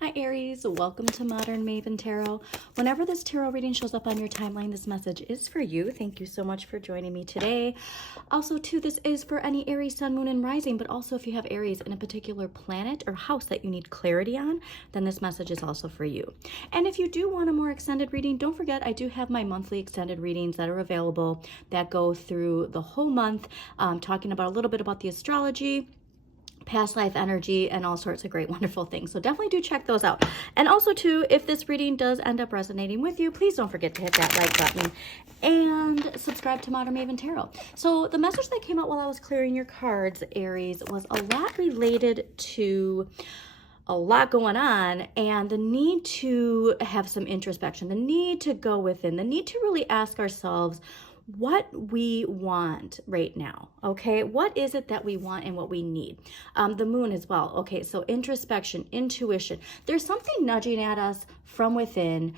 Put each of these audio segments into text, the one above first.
Hi Aries, welcome to Modern Maven Tarot. Whenever this tarot reading shows up on your timeline, this message is for you. Thank you so much for joining me today. Also, too, this is for any Aries, Sun, Moon, and Rising, but also if you have Aries in a particular planet or house that you need clarity on, then this message is also for you. And if you do want a more extended reading, don't forget I do have my monthly extended readings that are available that go through the whole month, talking about a little bit about the astrology, past life energy, and all sorts of great wonderful things. So definitely do check those out. And also too, if this reading does end up resonating with you, please don't forget to hit that like button and subscribe to Modern Maven Tarot. So the message that came out while I was clearing your cards, Aries, was a lot related to a lot going on and the need to have some introspection, the need to go within, the need to really ask ourselves what we want right now. Okay, what is it that we want and what we need? The moon as well. Okay, so introspection, intuition, there's something nudging at us from within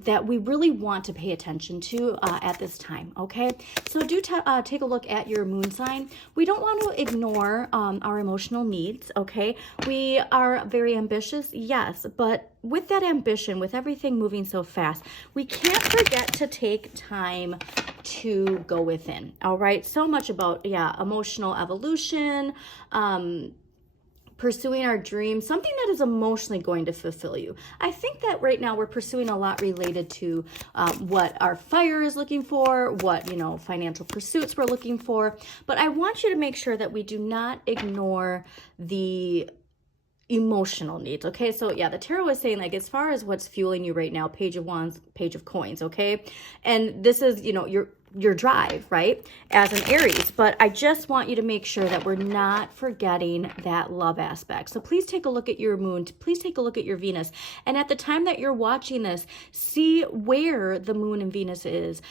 that we really want to pay attention to at this time. Okay, so do take a look at your moon sign. We don't want to ignore our emotional needs. Okay, we are very ambitious, yes, but with that ambition, with everything moving so fast, we can't forget to take time to go within. All right, so much about emotional evolution, pursuing our dreams, something that is emotionally going to fulfill you. I think that right now we're pursuing a lot related to what our fire is looking for, what, financial pursuits we're looking for. But I want you to make sure that we do not ignore the emotional needs. Okay, so yeah, the tarot is saying, like, as far as what's fueling you right now, Page of Wands, Page of Coins. Okay, and this is, your drive, right, as an Aries. But I just want you to make sure that we're not forgetting that love aspect. So please take a look at your moon. Please take a look at your Venus. And at the time that you're watching this, see where the moon and Venus is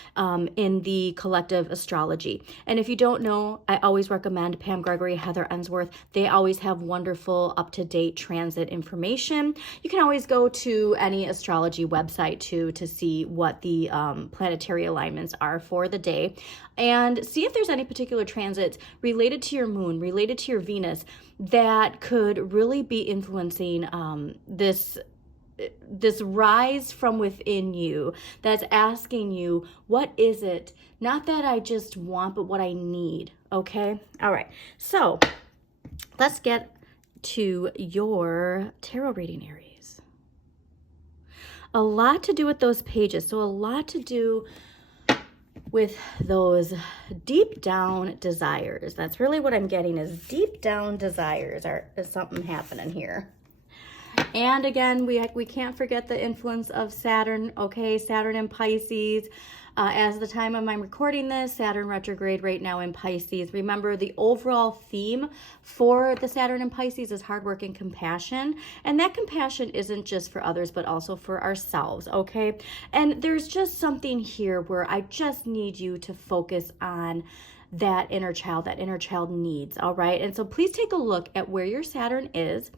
in the collective astrology. And if you don't know, I always recommend Pam Gregory, Heather Ensworth. They always have wonderful up-to-date transit information. You can always go to any astrology website too to see what the planetary alignments are for the day, and see if there's any particular transits related to your moon, related to your Venus, that could really be influencing this rise from within you that's asking you, what is it? Not that I just want, but what I need. Okay? All right. So let's get to your tarot reading, Aries. A lot to do with those pages. So a lot to do with those deep down desires. That's really what I'm getting, is deep down desires is something happening here. And again, we can't forget the influence of Saturn. Okay, Saturn in Pisces. As the time of my recording this, Saturn retrograde right now in Pisces. Remember, the overall theme for the Saturn in Pisces is hard work and compassion. And that compassion isn't just for others, but also for ourselves, okay? And there's just something here where I just need you to focus on that inner child needs, all right? And so please take a look at where your Saturn is,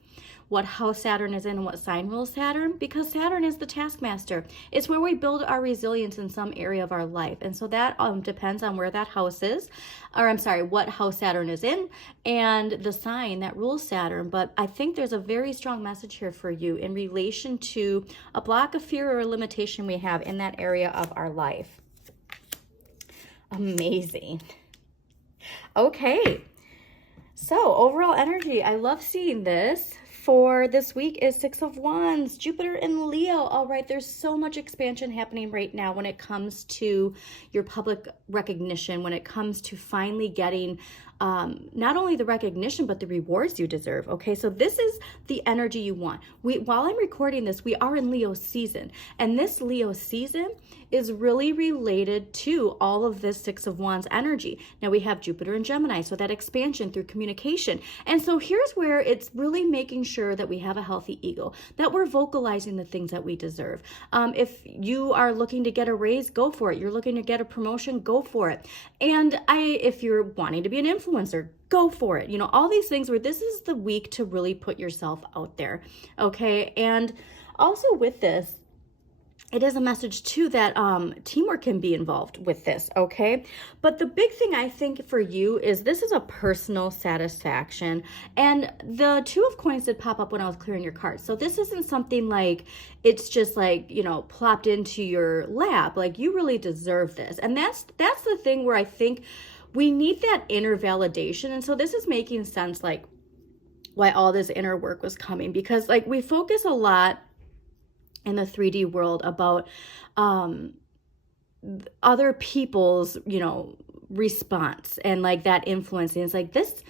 what house Saturn is in, and what sign rules Saturn, because Saturn is the taskmaster. It's where we build our resilience in some area of our life. And so that depends on where that house is, or I'm sorry, what house Saturn is in, and the sign that rules Saturn. But I think there's a very strong message here for you in relation to a block of fear or a limitation we have in that area of our life. Amazing. Okay, so overall energy, I love seeing this. For this week is Six of Wands, Jupiter in Leo. All right, there's so much expansion happening right now when it comes to your public recognition, when it comes to finally getting not only the recognition, but the rewards you deserve. Okay, so this is the energy you want. While I'm recording this, we are in Leo season, and this Leo season is really related to all of this Six of Wands energy. Now we have Jupiter in Gemini, so that expansion through communication. And so here's where it's really making sure that we have a healthy ego, that we're vocalizing the things that we deserve. If you are looking to get a raise, go for it. You're looking to get a promotion, go for it. And if you're wanting to be an influencer, go for it. All these things where this is the week to really put yourself out there. Okay. And also with this, it is a message too that teamwork can be involved with this, okay? But the big thing I think for you is this is a personal satisfaction. And the Two of Coins did pop up when I was clearing your cards. So this isn't something like it's just like, you know, plopped into your lap. Like, you really deserve this. And that's the thing where I think we need that inner validation. And so this is making sense, like, why all this inner work was coming, because like we focus a lot in the 3D world about other people's, you know, response and like that influence. And it's like this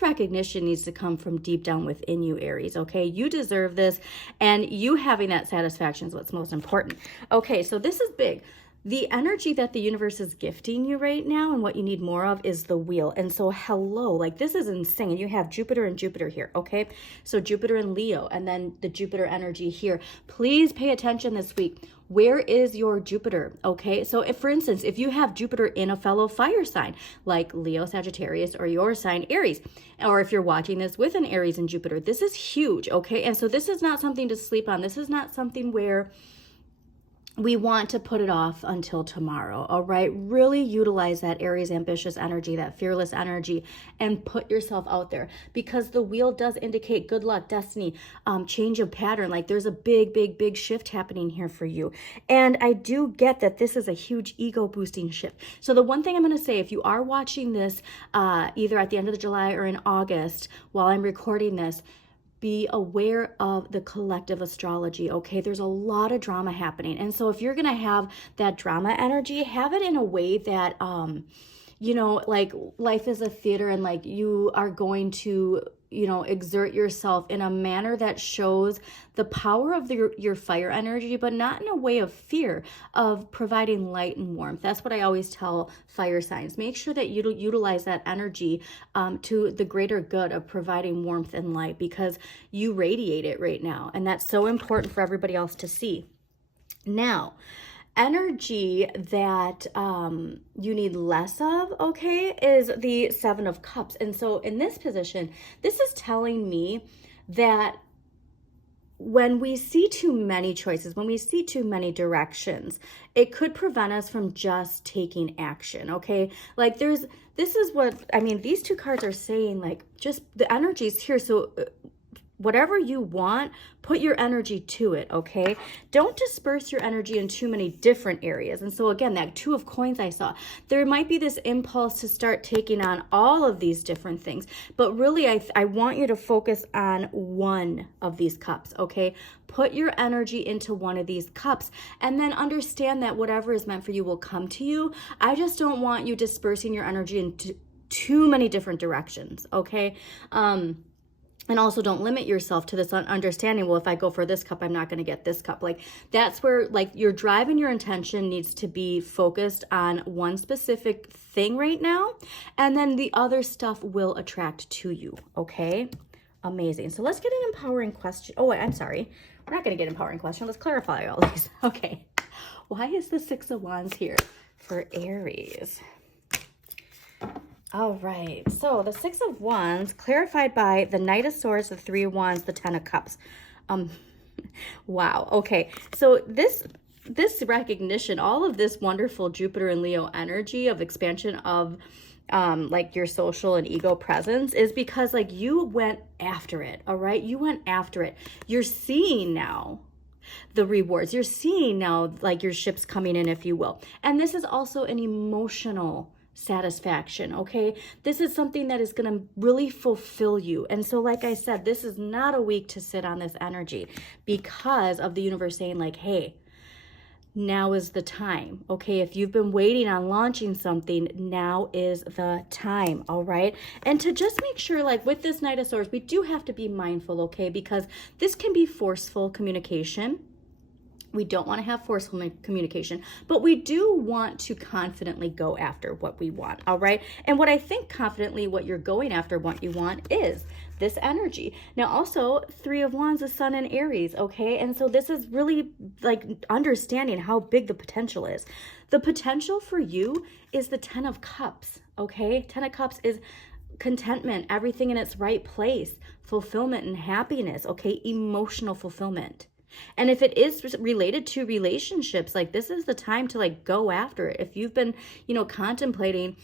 recognition needs to come from deep down within you, Aries. Okay, you deserve this, and you having that satisfaction is what's most important. Okay, so this is big. The energy that the universe is gifting you right now and what you need more of is the wheel. And so hello, like this is insane. You have Jupiter and Jupiter here, okay? So Jupiter and Leo, and then the Jupiter energy here. Please pay attention this week. Where is your Jupiter, okay? So if, for instance, if you have Jupiter in a fellow fire sign, like Leo, Sagittarius, or your sign, Aries, or if you're watching this with an Aries and Jupiter, this is huge, okay? And so this is not something to sleep on. This is not something where we want to put it off until tomorrow, all right? Really utilize that Aries ambitious energy, that fearless energy, and put yourself out there, because the wheel does indicate good luck, destiny, change of pattern. Like there's a big shift happening here for you. And I do get that this is a huge ego boosting shift. So the one thing I'm going to say, if you are watching this either at the end of July or in August while I'm recording this, be aware of the collective astrology, okay? There's a lot of drama happening. And so if you're going to have that drama energy, have it in a way that, you know, like life is a theater, and like you are going to, you know, exert yourself in a manner that shows the power of your fire energy, but not in a way of fear, of providing light and warmth. That's what I always tell fire signs. Make sure that you utilize that energy to the greater good of providing warmth and light, because you radiate it right now. And that's so important for everybody else to see. Now, energy that you need less of, okay, is the Seven of Cups. And so in this position, this is telling me that when we see too many choices, when we see too many directions, it could prevent us from just taking action, okay? Like this is what, I mean, these two cards are saying, like, just the energy's here. So whatever you want, put your energy to it, okay? Don't disperse your energy in too many different areas. And so again, that Two of Coins I saw, there might be this impulse to start taking on all of these different things. But really, I want you to focus on one of these cups, okay? Put your energy into one of these cups, and then understand that whatever is meant for you will come to you. I just don't want you dispersing your energy into too many different directions, okay? And also don't limit yourself to this understanding, well, if I go for this cup, I'm not going to get this cup. Like that's where like your drive and your intention needs to be focused on one specific thing right now. And then the other stuff will attract to you. Okay. Amazing. So let's get an empowering question. Oh, wait, I'm sorry. We're not going to get an empowering question. Let's clarify all these. Okay. Why is the Six of Wands here for Aries? All right, so the Six of Wands clarified by the Knight of Swords, the Three of Wands, the Ten of Cups. Wow. Okay, so this recognition, all of this wonderful Jupiter and Leo energy of expansion of like your social and ego presence is because like you went after it. All right, you went after it. You're seeing now the rewards. You're seeing now like your ships coming in, if you will. And this is also an emotional satisfaction, okay? This is something that is going to really fulfill you. And so like I said, this is not a week to sit on this energy, because of the universe saying like, hey, now is the time, okay? If you've been waiting on launching something, now is the time, all right? And to just make sure, like with this Knight of Swords, we do have to be mindful, okay? Because this can be forceful communication. We don't want to have forceful communication, but we do want to confidently go after what we want, all right? And what I think confidently what you're going after, what you want, is this energy. Now also, Three of Wands, the Sun in Aries, okay? And so this is really like understanding how big the potential is. The potential for you is the Ten of Cups, okay? Ten of Cups is contentment, everything in its right place, fulfillment and happiness, okay? Emotional fulfillment. And if it is related to relationships, like this is the time to like go after it. If you've been, you know, contemplating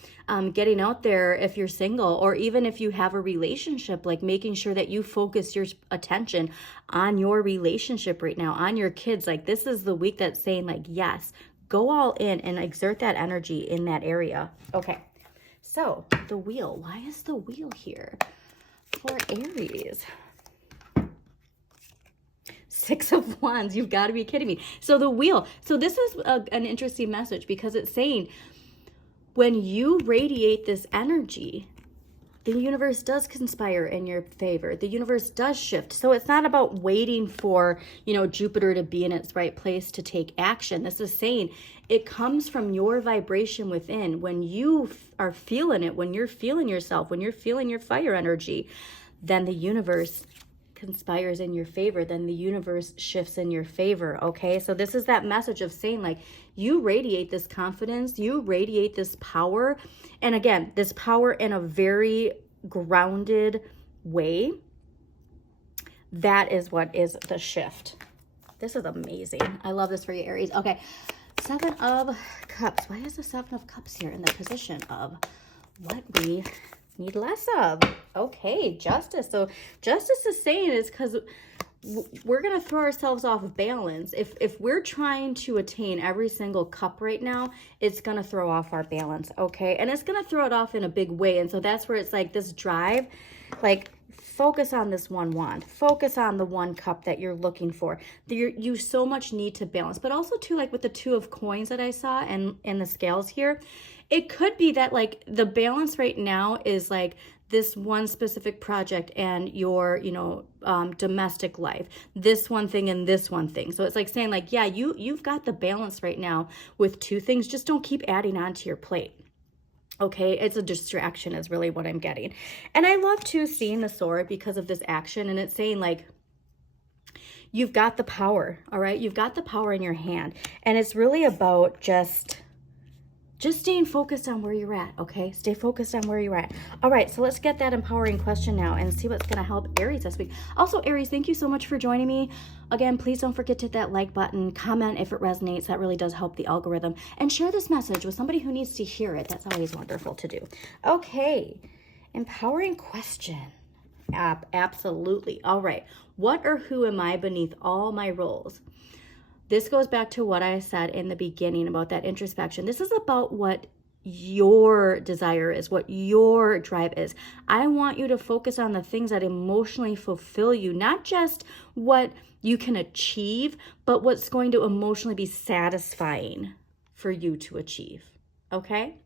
getting out there, if you're single, or even if you have a relationship, like making sure that you focus your attention on your relationship right now, on your kids. Like this is the week that's saying like, yes, go all in and exert that energy in that area. Okay. So the wheel, why is the wheel here for Aries? Six of Wands, you've got to be kidding me. So the wheel, so this is an interesting message because it's saying when you radiate this energy, the universe does conspire in your favor. The universe does shift. So it's not about waiting for, you know, Jupiter to be in its right place to take action. This is saying it comes from your vibration within. When you are feeling it, when you're feeling yourself, when you're feeling your fire energy, then the universe conspires in your favor, then the universe shifts in your favor. Okay, so this is that message of saying like you radiate this confidence, you radiate this power, and again, this power in a very grounded way. That is what is the shift. This is amazing. I love this for you, Aries. Okay, Seven of Cups. Why is the Seven of Cups here in the position of what we need less of? Okay, Justice. So Justice is saying is because we're going to throw ourselves off balance. If we're trying to attain every single cup right now, it's going to throw off our balance, okay? And it's going to throw it off in a big way. And so that's where it's like this drive, like focus on this one wand. Focus on the one cup that you're looking for. You so much need to balance. But also too, like with the Two of Coins that I saw and the scales here, it could be that like the balance right now is like this one specific project and your, you know, domestic life, this one thing and this one thing. So it's like saying like, yeah, you've got the balance right now with two things. Just don't keep adding on to your plate. Okay, it's a distraction is really what I'm getting. And I love too seeing the sword because of this action, and it's saying like, you've got the power, all right? You've got the power in your hand. And it's really about just staying focused on where you're at, okay? Stay focused on where you're at. All right, so let's get that empowering question now and see what's gonna help Aries this week. Also, Aries, thank you so much for joining me. Again, please don't forget to hit that like button, comment if it resonates. That really does help the algorithm. And share this message with somebody who needs to hear it. That's always wonderful to do. Okay, empowering question. Absolutely. All right, what or who am I beneath all my roles? This goes back to what I said in the beginning about that introspection. This is about what your desire is, what your drive is. I want you to focus on the things that emotionally fulfill you, not just what you can achieve, but what's going to emotionally be satisfying for you to achieve. Okay?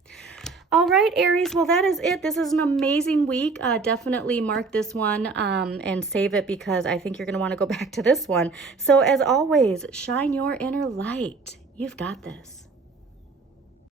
All right, Aries, well, that is it. This is an amazing week. Definitely mark this one and save it because I think you're going to want to go back to this one. So as always, shine your inner light. You've got this.